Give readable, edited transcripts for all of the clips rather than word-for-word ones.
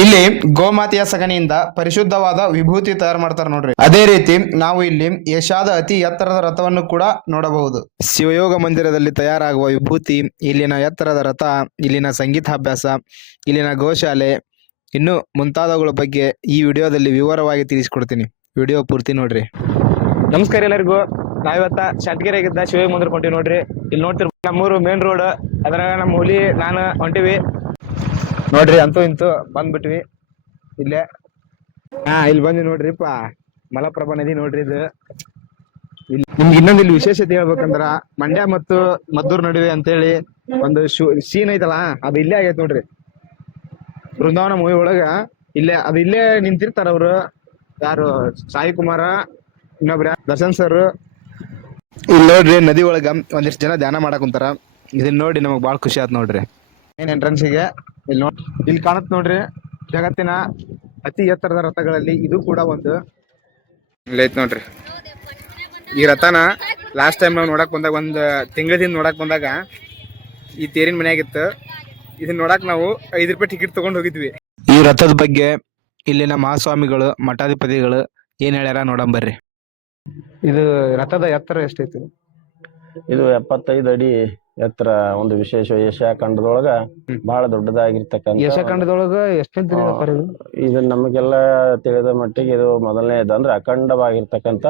ಇಲ್ಲಿ ಗೋಮಾತೆಯ ಸಗಣಿಯಿಂದ ಪರಿಶುದ್ಧವಾದ ವಿಭೂತಿ ತಯಾರು ಮಾಡ್ತಾರೆ ನೋಡ್ರಿ. ಅದೇ ರೀತಿ ನಾವು ಇಲ್ಲಿ ಏಷ್ಯಾದ ಅತಿ ಎತ್ತರದ ರಥವನ್ನು ಕೂಡ ನೋಡಬಹುದು. ಶಿವಯೋಗ ಮಂದಿರದಲ್ಲಿ ತಯಾರಾಗುವ ವಿಭೂತಿ, ಇಲ್ಲಿನ ಎತ್ತರದ ರಥ, ಇಲ್ಲಿನ ಸಂಗೀತಾಭ್ಯಾಸ, ಇಲ್ಲಿನ ಗೋಶಾಲೆ, ಇನ್ನು ಮುಂತಾದವುಗಳ ಬಗ್ಗೆ ಈ ವಿಡಿಯೋದಲ್ಲಿ ವಿವರವಾಗಿ ತಿಳಿಸ್ಕೊಡ್ತೀನಿ. ವಿಡಿಯೋ ಪೂರ್ತಿ ನೋಡ್ರಿ. ನಮಸ್ಕಾರ ಎಲ್ಲರಿಗೂ. ನಾವಿವತ್ತ ಶಾಟ್ಗೆರೆಗಿದ್ದ ಶಿವಯೋಗ ಮಂದಿರ ಹೊಂಟಿವಿ ನೋಡ್ರಿ. ಇಲ್ಲಿ ನೋಡ್ತಿರ್ ನಮ್ಮೂರು ಮೇನ್ ರೋಡ್, ಅದ್ರಾಗ ನಮ್ಮ ಹುಲಿ ನಾನು ಹೊಂಟಿವಿ ನೋಡ್ರಿ. ಅಂತೂ ಇಂತೂ ಬಂದ್ಬಿಟ್ವಿ ಇಲ್ಲೇ. ಇಲ್ಲಿ ಬಂದಿ ನೋಡ್ರಿಪ್ಪ, ಮಲಪ್ರಭಾ ನದಿ ನೋಡ್ರಿ. ಇದು ಇಲ್ಲಿ ನಿಮ್ಗೆ ಇನ್ನೊಂದು ಇಲ್ಲಿ ವಿಶೇಷತೆ ಹೇಳ್ಬೇಕಂದ್ರ, ಮಂಡ್ಯ ಮತ್ತು ಮದ್ದೂರ್ ನಡುವೆ ಅಂತೇಳಿ ಒಂದು ಸೀನ್ ಐತಲ್ಲ, ಅದು ಇಲ್ಲೇ ಆಗೈತೆ ನೋಡ್ರಿ. ಬೃಂದಾವನ ಮೂವಿ ಒಳಗ ಇಲ್ಲೇ ನಿಂತಿರ್ತಾರ ಅವ್ರು. ಯಾರು? ಸಾಯಿ ಕುಮಾರ, ಇನ್ನೊಬ್ರ ದರ್ಶನ್ ಸರ್. ಇಲ್ಲಿ ನೋಡ್ರಿ, ನದಿ ಒಳಗ ಒಂದಿಷ್ಟು ಜನ ಧ್ಯಾನ ಮಾಡಕ್ ಕುಂತಾರ. ಇದನ್ನ ನೋಡಿ ನಮಗ್ ಬಾಳ್ ಖುಷಿ ಆಯ್ತು ನೋಡ್ರಿ. ಮೇನ್ ಎಂಟ್ರೆನ್ಸ್ಗೆ ಇಲ್ಲಿ ಕಾಣುತ್ತೆ ನೋಡ್ರಿ, ಜಗತ್ತಿನ ಅತಿ ಎತ್ತರದ ರಥಗಳಲ್ಲಿ ಇದು ಕೂಡ ಒಂದು. ಇಲ್ಲೈತ್ ನೋಡ್ರಿ ಈ ರಥನ. ಲಾಸ್ಟ್ ಟೈಮ್ ನಾವು ನೋಡಕ್ ಬಂದಾಗ, ಒಂದು ತಿಂಗಳದಿಂದ ನೋಡಕ್ ಬಂದಾಗ ಈ ತೇರಿನ ಮನೆಯಾಗಿತ್ತು. ಇದನ್ನ ನೋಡಕ್ ನಾವು 5 ರೂಪಾಯಿ ಟಿಕೆಟ್ ತಗೊಂಡ್ ಹೋಗಿದ್ವಿ. ಈ ರಥದ ಬಗ್ಗೆ ಇಲ್ಲಿನ ಮಹಾಸ್ವಾಮಿಗಳು, ಮಠಾಧಿಪತಿಗಳು ಏನ್ ಹೇಳ್ಯಾರ ನೋಡಂಬರ್ರಿ. ಇದು ರಥದ ಎತ್ತರ ಎಷ್ಟೈತಿ? ಇದು 75 ಅಡಿ ಎತ್ತರ. ಒಂದು ವಿಶೇಷ ಏಷ್ಯಾ ಖಂಡದೊಳಗ ಬಹಳ ದೊಡ್ಡದಾಗಿರ್ತಕ್ಕಂಥ. ಏಷ್ಯಾ ಖಂಡದೊಳಗ ಇದು ನಮಗೆಲ್ಲ ತಿಳಿದ ಮಟ್ಟಿಗೆ ಇದು ಮೊದಲನೇದು. ಅಂದ್ರೆ ಅಖಂಡವಾಗಿರ್ತಕ್ಕಂಥ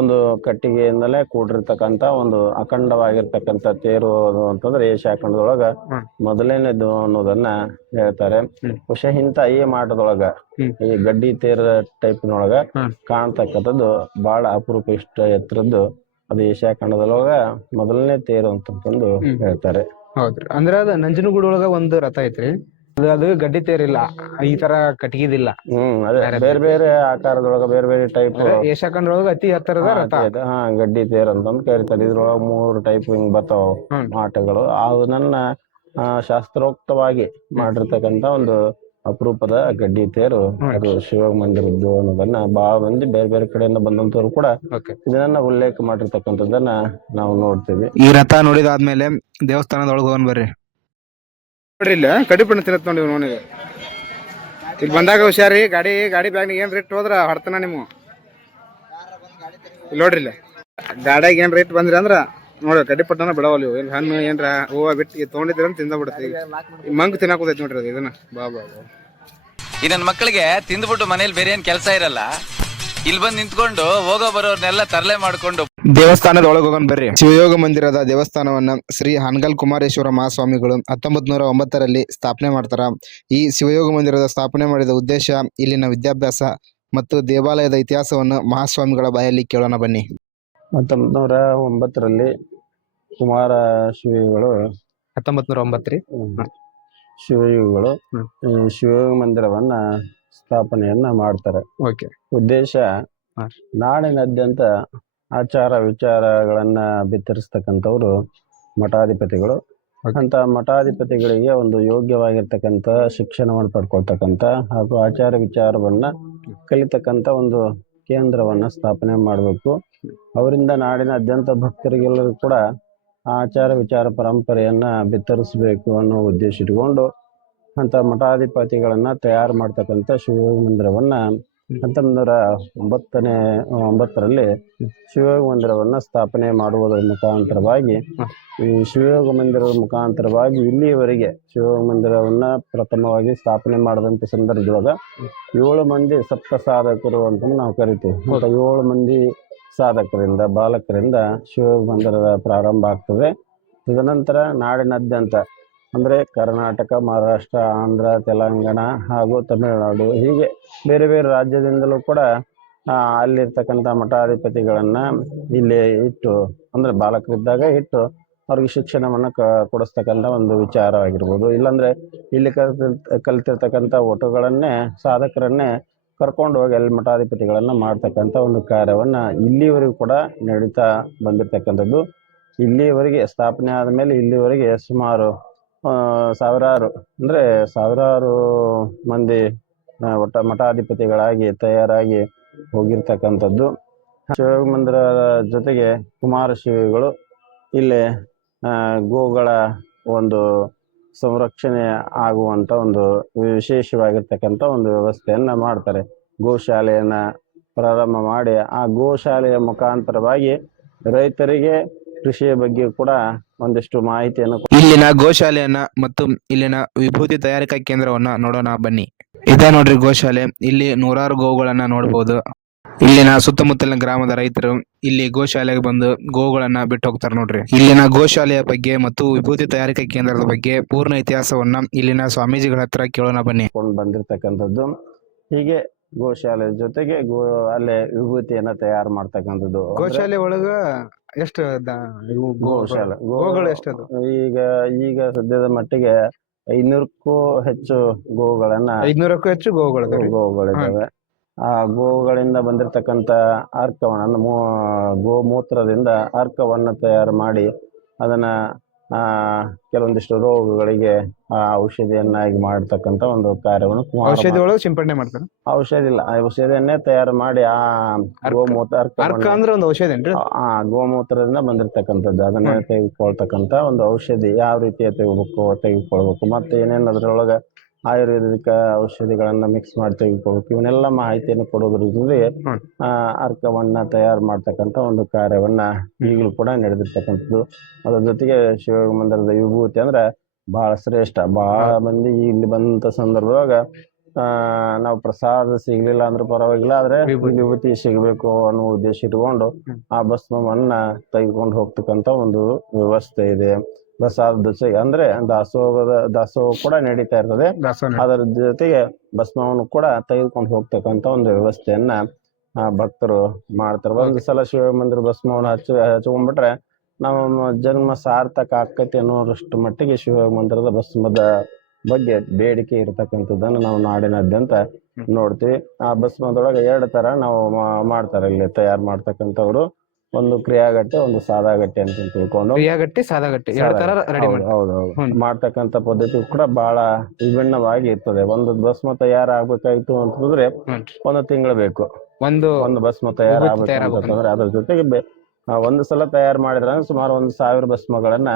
ಒಂದು ಕಟ್ಟಿಗೆಯಿಂದಲೇ ಕೂಡಿರ್ತಕ್ಕಂಥ ಒಂದು ಅಖಂಡವಾಗಿರ್ತಕ್ಕಂಥ ತೇರು ಅಂತಂದ್ರೆ ಏಷ್ಯಾ ಖಂಡದೊಳಗ ಮೊದಲನೇದು ಅನ್ನೋದನ್ನ ಹೇಳ್ತಾರೆ. ಬಹುಶಃ ಇಂಥ ಈ ಮಾಟದೊಳಗ ಈ ಗಡ್ಡಿ ತೇರ ಟೈಪ್ನೊಳಗ ಕಾಣ್ತಕ್ಕಂಥದ್ದು ಬಹಳ ಅಪರೂಪ. ಇಷ್ಟ ಎತ್ತರದ್ದು ಅದು ಏಷ್ಯಾ ಖಂಡದೊಳಗ ಮೊದಲನೇ ತೇರು ಅಂತಂದು ಹೇಳ್ತಾರೆ. ಹೌದ್ರಿ. ಅಂದ್ರೆ ಅದ ನಂಜನಗೂಡು ಒಳಗ ಒಂದು ರಥ ಐತ್ರಿ. ಅದು ಗಡ್ಡಿ ತೇರಿಲ್ಲ, ಈ ತರ ಕಟ್ಟಿಗೆದಿಲ್ಲ. ಅದೇ ಬೇರೆ ಬೇರೆ ಆಕಾರದೊಳಗ ಬೇರೆ ಬೇರೆ ಟೈಪ್. ಏಷ್ಯಾ ಖಂಡದೊಳಗ ಅತಿ ಎತ್ತರದ ರಥ ಗಡ್ಡಿ ತೇರ್ ಅಂತಂದು ಕರಿತಾರೆ. ಇದ್ರೊಳಗ 3 ಟೈಪ್ ಹಿಂಗ್ ಬರ್ತಾವ ಆಟಗಳು. ಅವನ್ನ ಶಾಸ್ತ್ರೋಕ್ತವಾಗಿ ಮಾಡಿರ್ತಕ್ಕಂಥ ಒಂದು ಅಪರೂಪದ ಗಡ್ಡಿ ತೇರು ಅದು ಶಿವಯೋಗ ಮಂದಿರದ್ದು ಅನ್ನೋದನ್ನ ಬಹಳ ಮಂದಿ ಬೇರೆ ಬೇರೆ ಕಡೆಯಿಂದ ಬಂದಂತವ್ರು ಕೂಡ ಇದನ್ನ ಉಲ್ಲೇಖ ಮಾಡಿರ್ತಕ್ಕಂಥದ್ದನ್ನ ನಾವು ನೋಡ್ತೀವಿ. ಈ ರಥ ನೋಡಿದಾದ್ಮೇಲೆ ದೇವಸ್ಥಾನದೊಳಗೆ ಹೋಗೋಣ ಬರ್ರಿ. ನೋಡ್ರಿ, ಇಲ್ಲ ಕಡಿಪಣ್ಣ ತಿನ್ನತ್ ನೋಡಿ ನೋಡಿದ. ಇಲ್ಲಿ ಬಂದಾಗ ಹುಷಾರಿ. ಗಾಡಿ ಬ್ಯಾಗ್ ಏನ್ ರೇಟ್ ಹೋದ್ರ ಹೊಡ್ತಾನ ನಿಮ್ಮ. ಇಲ್ಲಿ ನೋಡ್ರಿ, ಇಲ್ಲ ಗಾಡಿಯಾಗ ಏನ್ ರೇಟ್ ಬಂದ್ರಿ ಅಂದ್ರ ನೋಡ್ರಿ ಕಡಿಪಟ್ಟನ ಬಿಡವಲ್ಲ ಇವು. ಇಲ್ಲಿ ಹಣ್ಣು ಏನ್ರ ಹೂವ ಬಿಟ್ಟು ತೊಗೊಂಡಿದ್ರ ತಿಂದ ಬಿಡುತ್ತೆ. ಮಂಗ್ ತಿನ್ನಾಕೋದೈತಿ ನೋಡ್ರಿ ಅದು. ಇದನ್ನ ಬಾ ಈ ನನ್ನ ಮಕ್ಕಳಿಗೆ ತಿಂದ್ಬಿಟ್ಟು ಮನೇಲಿ ಬೇರೆ ಏನ್ ಕೆಲಸ ಇರಲ್ಲ, ಇಲ್ಲಿ ಬಂದು ನಿಂತ್ಕೊಂಡು ಹೋಗೋ ಬರೋರ್ನೆಲ್ಲ ತರಲೆ ಮಾಡ್ಕೊಂಡು ದೇವಸ್ಥಾನದ ಒಳಗೆ ಹೋಗೋಣ ಬರ್ರಿ. ಶಿವಯೋಗ ಮಂದಿರದ ದೇವಸ್ಥಾನವನ್ನ ಶ್ರೀ ಹಾನಗಲ್ ಕುಮಾರೇಶ್ವರ ಮಹಾಸ್ವಾಮಿಗಳು 1909ರಲ್ಲಿ ಸ್ಥಾಪನೆ ಮಾಡ್ತಾರ. ಈ ಶಿವಯೋಗ ಮಂದಿರದ ಸ್ಥಾಪನೆ ಮಾಡಿದ ಉದ್ದೇಶ ಇಲ್ಲಿನ ವಿದ್ಯಾಭ್ಯಾಸ ಮತ್ತು ದೇವಾಲಯದ ಇತಿಹಾಸವನ್ನು ಮಹಾಸ್ವಾಮಿಗಳ ಬಾಯಲ್ಲಿ ಕೇಳೋಣ ಬನ್ನಿ. 1909ರಲ್ಲಿ ಕುಮಾರ ಶಿವಗಳು 1909 ಶಿವಯೋಗಿಗಳು ಶಿವಯೋಗ ಮಂದಿರವನ್ನ ಸ್ಥಾಪನೆಯನ್ನ ಮಾಡ್ತಾರೆ. ಉದ್ದೇಶ ನಾಡಿನಾದ್ಯಂತ ಆಚಾರ ವಿಚಾರಗಳನ್ನ ಬಿತ್ತರಿಸ್ತಕ್ಕಂಥವ್ರು ಮಠಾಧಿಪತಿಗಳು. ಅಂತ ಮಠಾಧಿಪತಿಗಳಿಗೆ ಒಂದು ಯೋಗ್ಯವಾಗಿರ್ತಕ್ಕಂಥ ಶಿಕ್ಷಣವನ್ನು ಪಡ್ಕೊಳ್ತಕ್ಕಂಥ ಹಾಗೂ ಆಚಾರ ವಿಚಾರವನ್ನ ಕಲಿತಕ್ಕಂಥ ಒಂದು ಕೇಂದ್ರವನ್ನ ಸ್ಥಾಪನೆ ಮಾಡಬೇಕು. ಅವರಿಂದ ನಾಡಿನಾದ್ಯಂತ ಭಕ್ತರಿಗೆಲ್ಲರೂ ಕೂಡ ಆಚಾರ ವಿಚಾರ ಪರಂಪರೆಯನ್ನ ಬಿತ್ತರಿಸಬೇಕು ಅನ್ನೋ ಉದ್ದೇಶ ಇಟ್ಕೊಂಡು ಅಂತ ಮಠಾಧಿಪತಿಗಳನ್ನ ತಯಾರು ಮಾಡ್ತಕ್ಕಂಥ ಶಿವಯೋಗ ಮಂದಿರವನ್ನ 1909ರಲ್ಲಿ ಶಿವಯೋಗ ಮಂದಿರವನ್ನ ಸ್ಥಾಪನೆ ಮಾಡುವುದರ ಮುಖಾಂತರವಾಗಿ, ಈ ಶಿವಯೋಗ ಮಂದಿರದ ಮುಖಾಂತರವಾಗಿ ಇಲ್ಲಿಯವರೆಗೆ ಶಿವಯೋಗ ಮಂದಿರವನ್ನ ಪ್ರಥಮವಾಗಿ ಸ್ಥಾಪನೆ ಮಾಡಿದಂಥ ಸಂದರ್ಭದೊಳಗ 7 ಮಂದಿ ಸಪ್ತ ಸಾಧಕರು ಅಂತ ನಾವು ಕರಿತೀವಿ. 7 ಮಂದಿ ಸಾಧಕರಿಂದ ಬಾಲಕರಿಂದ ಶಿವಯೋಗ ಮಂದಿರದ ಪ್ರಾರಂಭ ಆಗ್ತದೆ. ತದನಂತರ ನಾಡಿನಾದ್ಯಂತ ಅಂದ್ರೆ ಕರ್ನಾಟಕ, ಮಹಾರಾಷ್ಟ್ರ, ಆಂಧ್ರ, ತೆಲಂಗಾಣ ಹಾಗೂ ತಮಿಳುನಾಡು, ಹೀಗೆ ಬೇರೆ ಬೇರೆ ರಾಜ್ಯದಿಂದಲೂ ಕೂಡ ಅಲ್ಲಿರ್ತಕ್ಕಂಥ ಮಠಾಧಿಪತಿಗಳನ್ನ ಇಲ್ಲಿ ಇಟ್ಟು, ಅಂದ್ರೆ ಬಾಲಕರಿದ್ದಾಗ ಇಟ್ಟು ಅವ್ರಿಗೆ ಶಿಕ್ಷಣವನ್ನ ಕೊಡಿಸ್ತಕ್ಕಂಥ ಒಂದು ವಿಚಾರವಾಗಿರ್ಬೋದು. ಇಲ್ಲಾಂದ್ರೆ ಇಲ್ಲಿ ಕಲಿತಿರ್ತಕ್ಕಂಥ ಒಟುಗಳನ್ನೇ, ಸಾಧಕರನ್ನೇ ಕರ್ಕೊಂಡು ಹೋಗಿ ಅಲ್ಲಿ ಮಠಾಧಿಪತಿಗಳನ್ನ ಮಾಡ್ತಕ್ಕಂಥ ಒಂದು ಕಾರ್ಯವನ್ನ ಇಲ್ಲಿವರೆಗೂ ಕೂಡ ನಡೀತಾ ಬಂದಿರತಕ್ಕಂಥದ್ದು. ಇಲ್ಲಿವರೆಗೆ ಸ್ಥಾಪನೆ ಆದಮೇಲೆ ಇಲ್ಲಿವರೆಗೆ ಸುಮಾರು ಸಾವಿರಾರು ಮಂದಿ ಮಠಾಧಿಪತಿಗಳಾಗಿ ತಯಾರಾಗಿ ಹೋಗಿರ್ತಕ್ಕಂಥದ್ದು. ಶಿವಯೋಗ ಮಂದಿರದ ಜೊತೆಗೆ ಕುಮಾರ ಶಿವಿಗಳು ಇಲ್ಲಿ ಗೋಗಳ ಒಂದು ಸಂರಕ್ಷಣೆ ಆಗುವಂತ ಒಂದು ವಿಶೇಷವಾಗಿರ್ತಕ್ಕಂಥ ಒಂದು ವ್ಯವಸ್ಥೆಯನ್ನ ಮಾಡ್ತಾರೆ. ಗೋಶಾಲೆಯನ್ನ ಪ್ರಾರಂಭ ಮಾಡಿ ಆ ಗೋಶಾಲೆಯ ಮುಖಾಂತರವಾಗಿ ರೈತರಿಗೆ ಕೃಷಿಯ ಬಗ್ಗೆ ಕೂಡ ಒಂದಿಷ್ಟು ಮಾಹಿತಿಯನ್ನು ಇಲ್ಲಿನ ಗೋಶಾಲೆಯನ್ನ ಮತ್ತು ಇಲ್ಲಿನ ವಿಭೂತಿ ತಯಾರಿಕಾ ಕೇಂದ್ರವನ್ನ ನೋಡೋಣ ಬನ್ನಿ. ಇದೇ ನೋಡ್ರಿ ಗೋಶಾಲೆ. ಇಲ್ಲಿ ನೂರಾರು ಗೋವುಗಳನ್ನ ನೋಡಬಹುದು. ಇಲ್ಲಿನ ಸುತ್ತಮುತ್ತಲಿನ ಗ್ರಾಮದ ರೈತರು ಇಲ್ಲಿ ಗೋಶಾಲೆಗೆ ಬಂದು ಗೋವುಗಳನ್ನ ಬಿಟ್ಟು ಹೋಗ್ತಾರೆ ನೋಡ್ರಿ. ಇಲ್ಲಿನ ಗೋಶಾಲೆಯ ಬಗ್ಗೆ ಮತ್ತು ವಿಭೂತಿ ತಯಾರಿಕಾ ಕೇಂದ್ರದ ಬಗ್ಗೆ ಪೂರ್ಣ ಇತಿಹಾಸವನ್ನ ಇಲ್ಲಿನ ಸ್ವಾಮೀಜಿಗಳ ಹತ್ರ ಕೇಳೋಣ ಬನ್ನಿ. ಬಂದಿರತಕ್ಕಂಥದ್ದು. ಹೀಗೆ ಗೋಶಾಲೆ ಜೊತೆಗೆ ಅಲ್ಲೇ ವಿಭೂತಿಯನ್ನ ತಯಾರು ಮಾಡ್ತಕ್ಕಂಥದ್ದು. ಗೋಶಾಲೆ ಒಳಗ ಎಷ್ಟು ಗೋಶಾಲೆ ಗೋಗಳು ಎಷ್ಟದು? ಈಗ ಸದ್ಯದ ಮಟ್ಟಿಗೆ 500ಕ್ಕೂ ಹೆಚ್ಚು ಗೋವುಗಳನ್ನ 500ಕ್ಕೂ ಹೆಚ್ಚು ಗೋವುಗಳಿದ್ದಾವೆ. ಆ ಗೋವುಗಳಿಂದ ಬಂದಿರತಕ್ಕಂತ ಅರ್ಕವನ್ನ ಗೋಮೂತ್ರದಿಂದ ಅರ್ಕವನ್ನ ತಯಾರು ಮಾಡಿ ಅದನ್ನ ಕೆಲವೊಂದಿಷ್ಟು ರೋಗಗಳಿಗೆ ಔಷಧಿಯನ್ನಾಗಿ ಮಾಡತಕ್ಕಂತ ಒಂದು ಕಾರ್ಯವನ್ನು ಔಷಧಿ ಒಳಗೆ ಸಿಂಪಡಣೆ ಮಾಡ್ತಾರೆ. ಔಷಧಿಯನ್ನೇ ತಯಾರು ಮಾಡಿ ಆ ಗೋಮೂತ್ರ ಅರ್ಕ ಅಂದ್ರೆ ಒಂದು ಔಷಧಿ ಏನ್ರಿ? ಆ ಗೋಮೂತ್ರದಿಂದ ಬಂದಿರತಕ್ಕಂಥದ್ದು ಅದನ್ನೇ ತೆಗೆದುಕೊಳ್ತಕ್ಕಂತ ಒಂದು ಔಷಧಿ ಯಾವ ರೀತಿ ತೆಗೆದುಕೊಳ್ಬೇಕು ಮತ್ತೆ ಏನೇನು ಅದ್ರೊಳಗ ಆಯುರ್ವೇದಿಕ ಔಷಧಿಗಳನ್ನ ಮಿಕ್ಸ್ ಮಾಡಿ ತೆಗೆದುಕೊಳ್ಬೇಕು, ಇವನ್ನೆಲ್ಲ ಮಾಹಿತಿಯನ್ನು ಕೊಡೋದ್ರ ಜೊತೆಗೆ ಅರ್ಕವನ್ನ ತಯಾರು ಮಾಡ್ತಕ್ಕಂಥ ಒಂದು ಕಾರ್ಯವನ್ನ ಈಗಲೂ ಕೂಡ ನಡೆದಿರ್ತಕ್ಕಂಥದ್ದು. ಅದ್ರ ಜೊತೆಗೆ ಶಿವಯೋಗ ಮಂದಿರದ ವಿಭೂತಿ ಅಂದ್ರೆ ಬಹಳ ಶ್ರೇಷ್ಠ. ಬಹಳ ಮಂದಿ ಇಲ್ಲಿ ಬಂದಂತ ಸಂದರ್ಭದಾಗ ನಾವು ಪ್ರಸಾದ ಸಿಗ್ಲಿಲ್ಲ ಅಂದ್ರೆ ಪರವಾಗಿಲ್ಲ, ಆದ್ರೆ ವಿಭೂತಿ ಸಿಗಬೇಕು ಅನ್ನೋ ಉದ್ದೇಶ ಇಟ್ಕೊಂಡು ಆ ಭಸ್ಮವನ್ನ ತೆಗೆದುಕೊಂಡು ಹೋಗ್ತಕ್ಕಂಥ ಒಂದು ವ್ಯವಸ್ಥೆ ಇದೆ. ಪ್ರಸಾದ ಜೊತೆಗೆ ಅಂದ್ರೆ ದಾಸೋಹ ಕೂಡ ನಡೀತಾ ಇರ್ತದೆ. ಅದರ ಜೊತೆಗೆ ಭಸ್ಮವನ್ನು ಕೂಡ ತೆಗೆದುಕೊಂಡು ಹೋಗ್ತಕ್ಕಂಥ ಒಂದು ವ್ಯವಸ್ಥೆಯನ್ನ ಭಕ್ತರು ಮಾಡ್ತಾರೆ. ಒಂದು ಸಲ ಶಿವ ಮಂದಿರ ಭಸ್ಮವನ್ನು ಹಚ್ಕೊಂಡ್ಬಿಟ್ರೆ ನಮ್ಮ ಜನ್ಮ ಸಾರ್ಥಕ ಆಕತಿ ಅನ್ನೋರಷ್ಟು ಮಟ್ಟಿಗೆ ಶಿವ ಮಂದಿರದ ಭಸ್ಮದ ಬಗ್ಗೆ ಬೇಡಿಕೆ ಇರತಕ್ಕಂಥದ್ದನ್ನು ನಾವು ನಾಡಿನಾದ್ಯಂತ ನೋಡ್ತೀವಿ. ಆ ಭಸ್ಮದೊಳಗೆ 2 ತರ ನಾವು ಮಾಡ್ತಾರೆ ಇಲ್ಲಿ ತಯಾರು ಮಾಡ್ತಕ್ಕಂಥವ್ರು. ಒಂದು ಕ್ರಿಯಾಗಟ್ಟೆ, ಒಂದು ಸಾದಾಗಟ್ಟೆ ಅಂತ ತಿಳ್ಕೊಂಡು. ಕ್ರಿಯಾಗಟ್ಟೆ, ಸಾದಾಗಟ್ಟೆ ಹೌದು ಮಾಡ್ತಕ್ಕಂಥ ಪದ್ಧತಿ ಕೂಡ ಬಹಳ ವಿಭಿನ್ನವಾಗಿ ಇರ್ತದೆ. ಒಂದು ಭಸ್ಮ ತಯಾರಾಗಬೇಕಾಯ್ತು ಅಂತಂದ್ರೆ 1 ತಿಂಗಳು ಬೇಕು. ಒಂದು ಭಸ್ಮ ತಯಾರಾಗಬೇಕಂತಂದ್ರೆ ಅದ್ರ ಜೊತೆಗೆ ಒಂದು ಸಲ ತಯಾರು ಮಾಡಿದ್ರೆ ಸುಮಾರು 1000 ಭಸ್ಮಗಳನ್ನ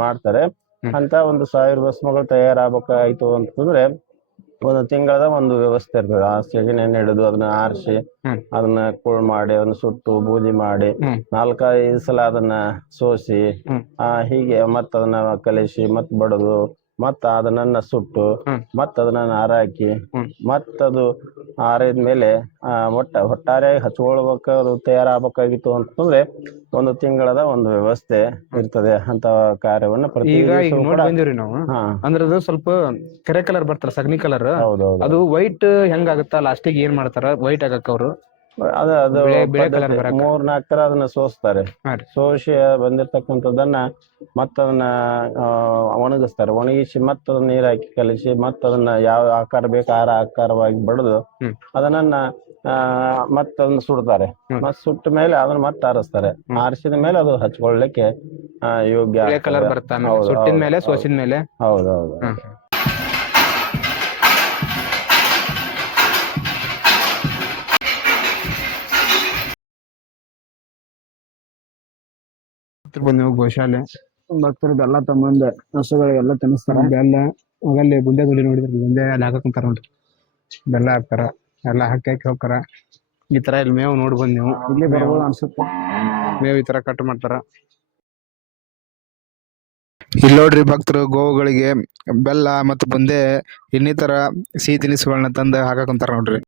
ಮಾಡ್ತಾರೆ. ಅಂತ 1000 ಭಸ್ಮಗಳು ತಯಾರಾಗಬೇಕಾಯ್ತು ಅಂತಂದ್ರೆ 1 ತಿಂಗಳದ ಒಂದು ವ್ಯವಸ್ಥೆ ಇರ್ತದೆ. ಆ ಸೆಗಣಿಯನ್ನು ಹಿಡಿದು ಅದನ್ನ ಆರಿಸಿ ಅದನ್ನ ಕುಳ್ ಮಾಡಿ ಅದನ್ನ ಸುಟ್ಟು ಬೂದಿ ಮಾಡಿ 4-5 ಸಲ ಅದನ್ನ ಸೋಸಿ ಹೀಗೆ ಮತ್ತ ಅದನ್ನ ಕಲಿಸಿ ಮತ್ ಬಡದು ಮತ್ತ ಅದನ್ನ ಸುಟ್ಟು ಮತ್ತ ಅದನ್ನ ಹಾರಾಕಿ ಮತ್ತದು ಆರಿದ್ಮೇಲೆ ಒಟ್ಟಾರೆ ಹಚ್ಕೊಳ್ಬೇಕು, ಅದು ತಯಾರಾಗಬೇಕಾಗಿತ್ತು ಅಂತಂದ್ರೆ 1 ತಿಂಗಳದ ಒಂದು ವ್ಯವಸ್ಥೆ ಇರ್ತದೆ. ಅಂತ ಕಾರ್ಯವನ್ನ ಪ್ರತಿ ನಾವು ಅಂದ್ರೆ ಅದು ಸ್ವಲ್ಪ ಕೆರೆ ಕಲರ್ ಬರ್ತಾರ, ಸಗಣಿ ಕಲರ್. ಅದು ವೈಟ್ ಹೆಂಗಾಗುತ್ತಾ ಲಾಸ್ಟಿಗೆ ಏನ್ ಮಾಡ್ತಾರ ವೈಟ್ ಆಗಕ್ಕ ಅವರು? ಅದು 3-4 ತರ ಅದನ್ನ ಸೋಸ್ತಾರೆ. ಸೋಸಿ ಬಂದಿರ್ತಕ್ಕಂಥದ್ದನ್ನ ಮತ್ತದನ್ನ ಒಣಗಿಸ್ತಾರೆ. ಒಣಗಿಸಿ ಮತ್ತದನ್ನ ನೀರ್ ಹಾಕಿ ಕಲಿಸಿ ಮತ್ತದನ್ನ ಯಾವ ಆಕಾರ ಬೇಕು ಆ ಆಕಾರವಾಗಿ ಬಡದು ಅದನ್ನ ಮತ್ತದನ್ನ ಸುಡ್ತಾರೆ. ಮತ್ ಸುಟ್ಟ ಮೇಲೆ ಅದನ್ನ ಮತ್ತೆ ಆರಿಸ್ತಾರೆ. ಆರಿಸಿದ ಮೇಲೆ ಅದು ಹಚ್ಕೊಳ್ಳಿಕ್ಕೆ ಯೋಗ್ಯ ಹೌದೌದು. ಬಂದೆವು ಗೋಶಾಲೆ. ಭಕ್ತರು ಬೆಲ್ಲ ತಮ್ಮಂದ ಹಸುಗಳಿಗೆಲ್ಲ ತಿನ್ನಿಸ್ತಾರ. ಬೆಲ್ಲ ಅಲ್ಲಿ ಬುಂದೆ ಗುಡಿ ನೋಡಿದ್ರಿ, ಬುಂದೆ ಅಲ್ಲಿ ಹಾಕಂತಾರ ನೋಡ್ರಿ, ಬೆಲ್ಲ ಹಾಕ್ತಾರ, ಎಲ್ಲ ಹಾಕಿ ಹೋಗ್ತಾರ. ಈ ತರ ಇಲ್ಲಿ ಮೇವು ನೋಡಿ ಬಂದ್ ನೀವು ಇಲ್ಲಿ ಬರ್ಬೋದು ಅನ್ಸುತ್ತೆ. ಮೇವು ಈ ತರ ಕಟ್ ಮಾಡ್ತಾರ. ಇಲ್ಲಿ ನೋಡ್ರಿ ಭಕ್ತರು ಗೋವುಗಳಿಗೆ ಬೆಲ್ಲ ಮತ್ತು ಬುಂದೆ ಇನ್ನಿತರ ಸಿಹಿ ತಿನಿಸುಗಳನ್ನ ತಂದು ಹಾಕಂತಾರ ನೋಡ್ರಿ.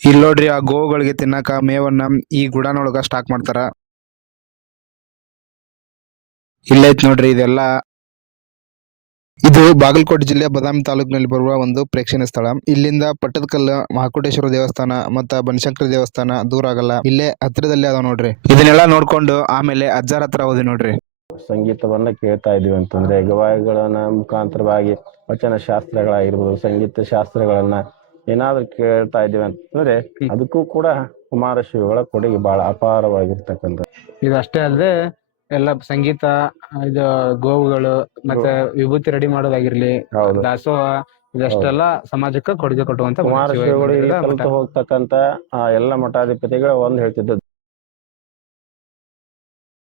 ಇಲ್ಲಿ ನೋಡ್ರಿ ಆ ಗೋವುಗಳಿಗೆ ತಿನ್ನಕ ಮೇವನ್ನ ಈ ಗುಡಾನೊಳಗ ಸ್ಟಾಕ್ ಮಾಡ್ತಾರ. ಇಲ್ಲೈತ್ ನೋಡ್ರಿ ಇದೆಲ್ಲ. ಇದು ಬಾಗಲಕೋಟೆ ಜಿಲ್ಲೆ ಬದಾಮಿ ತಾಲೂಕಿನಲ್ಲಿ ಬರುವ ಒಂದು ಪ್ರೇಕ್ಷಣೀಯ ಸ್ಥಳ. ಇಲ್ಲಿಂದ ಪಟ್ಟದಕಲ್ಲ ಮಹಾಕೋಟೇಶ್ವರ ದೇವಸ್ಥಾನ ಮತ್ತ ಬನಶಂಕರಿ ದೇವಸ್ಥಾನ ದೂರ ಆಗಲ್ಲ, ಇಲ್ಲೇ ಹತ್ತಿರದಲ್ಲೇ ಅದಾವ ನೋಡ್ರಿ. ಇದನ್ನೆಲ್ಲ ನೋಡ್ಕೊಂಡು ಆಮೇಲೆ ಅಜ್ಜಾರ ಹತ್ರ ಹೋದ್ವಿ ನೋಡ್ರಿ. ಸಂಗೀತವನ್ನ ಕೇಳ್ತಾ ಇದೀವಿ ಅಂತಂದ್ರೆ ಗವಾಯಿಗಳನ್ನ ಮುಖಾಂತರವಾಗಿ ವಚನ ಶಾಸ್ತ್ರಗಳಾಗಿರ್ಬೋದು, ಸಂಗೀತ ಶಾಸ್ತ್ರಗಳನ್ನ ಏನಾದ್ರೂ ಕೇಳ್ತಾ ಇದೀವಿ ಅಂತಂದ್ರೆ ಅದಕ್ಕೂ ಕೂಡ ಕುಮಾರಶಿವಗಳ ಕೊಡುಗೆ ಬಹಳ ಅಪಾರವಾಗಿರ್ತಕ್ಕಂಥ. ಇದು ಅಷ್ಟೇ ಅಲ್ಲದೆ ಎಲ್ಲ ಸಂಗೀತ, ಇದು ಗೋವುಗಳು ಮತ್ತೆ ವಿಭೂತಿ ರೆಡಿ ಮಾಡೋದಾಗಿರ್ಲಿ, ದಾಸೋಹ, ಇದಷ್ಟೆಲ್ಲ ಸಮಾಜಕ್ಕೆ ಕೊಡುಗೆ ಕೊಟ್ಟುವಂತ ಕುಮಾರಶಿವಗಳಿಗೆ ಹೋಗ್ತಕ್ಕಂತ ಎಲ್ಲ ಮಠಾಧಿಪತಿಗಳು ಒಂದ್ ಹೇಳ್ತಿದ್ದು